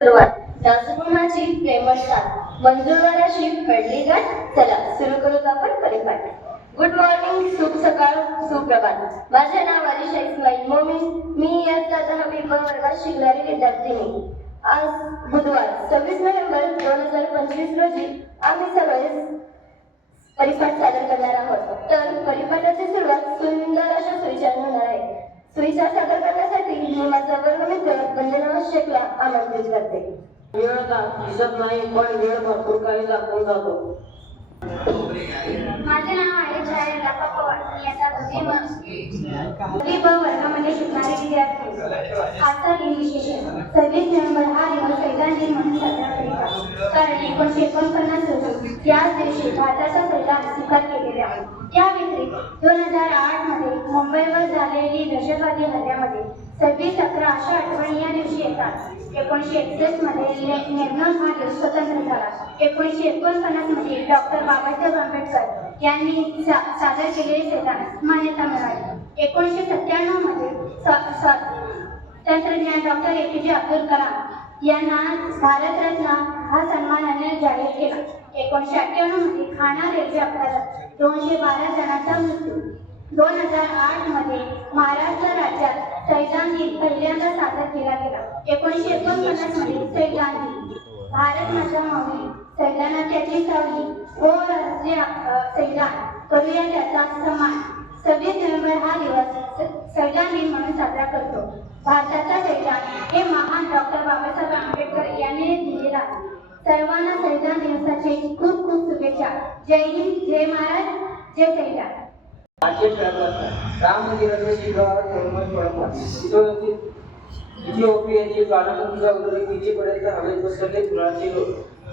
सुरुवात दासगुणाची प्रेमळ साथ मंजुळवाराशी पडली गाठ. चला सुरू करूत आपण परिपाठ. गुड मॉर्निंग, शुभ सकाळ, सुप्रभात. माझे नाव अलिशा इस्माईल मोमीन. मी इयत्ता 10वी ब वर्गात शिकणारी विद्यार्थिनी. आज बुधवार 26 नोव्हेंबर 2025 रोजी आम्ही सगळे परिपाठ सादर करणार आहोत. तर परिपाठाची सुरुवात सुंदर अशा सुविचार होणार आहे. सुविचार सादर करण्यासाठी मी माझा वर्गमित्र वंदना शेखला आमंत्रित करते. वेळ दिसत नाही, पण वेळ भरपूर काही दाखवून जातो. माझे नाव आहे छाया पवार. मी आता 10वी ब वर्गामध्ये शिकणारी विद्यार्थी. आजचा दिन विशेष आहे. 26 नोव्हेंबर हा दिवस संविधान दिन म्हणून साजरा करीत आहोत. कारण 1949 रोजी याच दिवशी भारताचा संविधान स्वीकार केलेले आहे. या व्यतिरिक्त 2008 मध्ये मुंबईवर झालेली दहशतवादी हल्ल्यामध्ये 26/11 अशा आठवणी या दिवशी येतात. 1961 मध्ये निर्मल हा दिवस स्वतंत्र झाला. 1949 मध्ये डॉक्टर बाबासाहेब आंबेडकर यांनी सादर केलेले संविधान मान्यता मिळाली. 1997 मध्ये तंत्रज्ञान डॉक्टर APJ अब्दुल कलाम यांना भारतरत्न हा सन्मानाने जाहीर केला. 1998 मध्ये ठाणा रेल्वे अपघातात 212 जणांचा मृत्यू. 2008 मध्ये महाराष्ट्र राज्यात संविधान दिन पहिल्यांदा साजरा केला गेला. 1949 मध्ये संविधान दिन भारत माझा माऊली संविधानाची सावली व राष्ट्रीय संविधान करूया त्याचा सन्मान. 26 नोव्हेंबर हा दिवस संविधान दिन म्हणून साजरा करतो. भारताचा संविधान हे महान डॉक्टर बाबासाहेब आंबेडकर यांनी दिलेला आहे. सर्वांना संविधान दिवसाचे खूप खूप शुभेच्छा. जय हिंद, जय महाराज, जय संविधान. राम मंदिराचे शिखर थर्मल पडतात. इथिओपियाची ज्वालामुखीचा उद्रेक तिचेपर्यंत हवेत पसरले. फुलांचे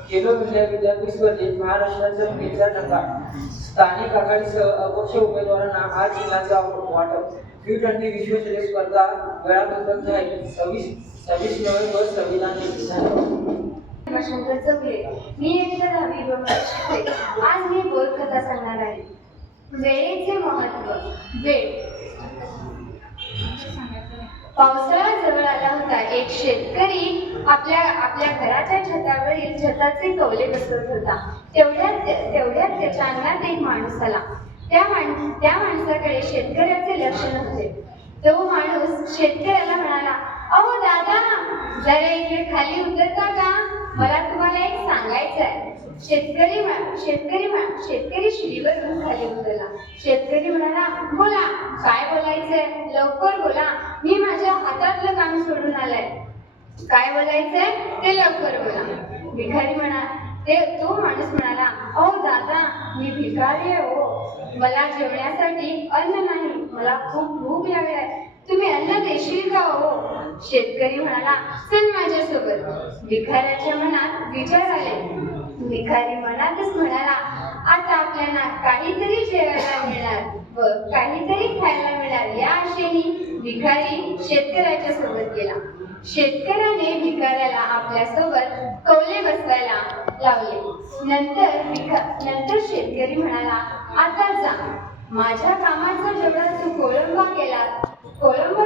खेलो इंडिया विद्यापीठ स्पर्धेत महाराष्ट्राचा पहिला टप्पा. स्थानिक आघाडीसह अपक्ष उमेदवारांना हा चिन्हाचा वाटप. T20 विश्वचषक स्पर्धा वेळापत्रक जाहीर. 26 नोव्हेंबर संविधान दिन. मी इयत्ता 10वी ब वर्गात शिकते. आज मी बोधकथा सांगणार आहे. वेळेचे महत्त्व. वेळ. पावसाळा जवळ आला होता. एक शेतकरी आपल्या घराच्या छतावरील छताचे कौले बसवत होता. तेवढ्यात त्याच्या अंगणात एक माणूस आला. त्या माणसाकडे शेतकऱ्याचे लक्ष नव्हते. तो माणूस शेतकऱ्याला म्हणाला, अहो दादा, जरा इकडे खाली उतरता का? मला तुम्हाला एक सांगायचं आहे. शेतकरी शिडीवरून खाली उतरला. शेतकरी म्हणाला, बोला, काय बोलायचंय? लवकर बोला, मी माझ्या हातातलं काम सोडून आलाय. काय बोलायचंय ते लवकर बोला. तो माणूस म्हणाला, अहो दादा, मी भिकारी आहे हो. मला जेवण्यासाठी अन्न नाही. मला खूप भूक लागली आहे. तुम्ही अन्न देशील का हो? शेतकरी म्हणाला, चल माझ्यासोबत. भिकाऱ्याच्या मनात विचार आले. भिकारी मनातच म्हणाला, आता आपल्याला काहीतरी जेवायला मिळणार व काहीतरी खायला मिळणार या आशेने भिकारी शेतकऱ्याच्या सोबत गेला. शेतकऱ्याने भिकाऱ्याला आपल्यासोबत कौले बसवायला लावले. नंतर शेतकरी म्हणाला, आता जा. माझ्या कामाचा जेवढा तू कोळंबा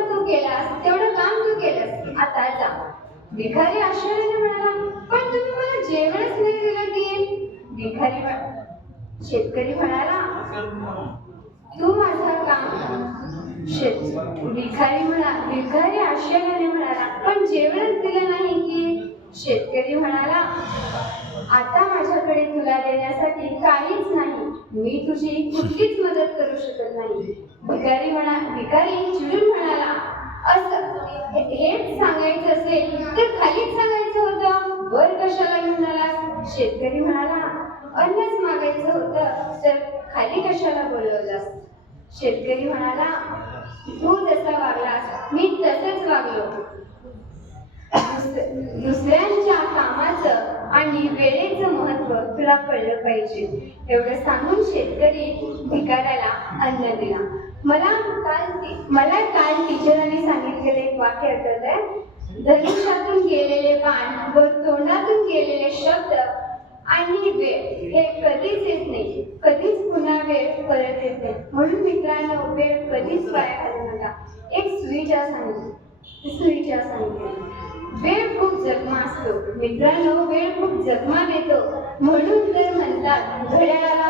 तू केलास तेवढं काम तू केलंस. आता जा. भिकारी आश्चर्याने म्हणाला, पण तुम्ही मला जेवणच नाही दिलं की? शेतकरी म्हणाला, तू माझा काम. भिकारी आश्चर्याने म्हणाला, पण जेवणच दिलं नाही की? शेतकरी म्हणाला, आता माझ्याकडे तुला देण्यासाठी काहीच नाही. मी तुझी कुठलीच मदत करू शकत नाही. भिकारी चिडून म्हणाला, असं हेच सांगायचं असेल तर खालीच सांगायचं होतं, वर कशाला घेऊन आलास? शेतकरी म्हणाला, अन्नच मागायचं होतं तर खाली कशाला बोलवलास? शेतकरी म्हणाला, तू जसा वागलास मी तसंच वागलो. दुसऱ्यांच्या कामाचं आणि वेळेचं महत्त्व तुला कळलं पाहिजे. एवढं सांगून शेतकरी भिकाऱ्याला अन्न दिला. मला काल टीचरांनी सांगितलेलं एक वाक्य आठवतंय. धनुष्यातून गेलेले बाण व तोंडातून गेलेले शब्द आणि वेळ हे कधीच येत नाही. कधीच पुन्हा वेळ परत येत नाही. म्हणून मित्रांनो, वेळ कधीच वाया घालवू नका. एक सुविचार सांगितले. वेळ खूप जन्म असतो. मित्रांनो, वेळ खूप जखमा देतो, म्हणून तर म्हणतात घड्याळाला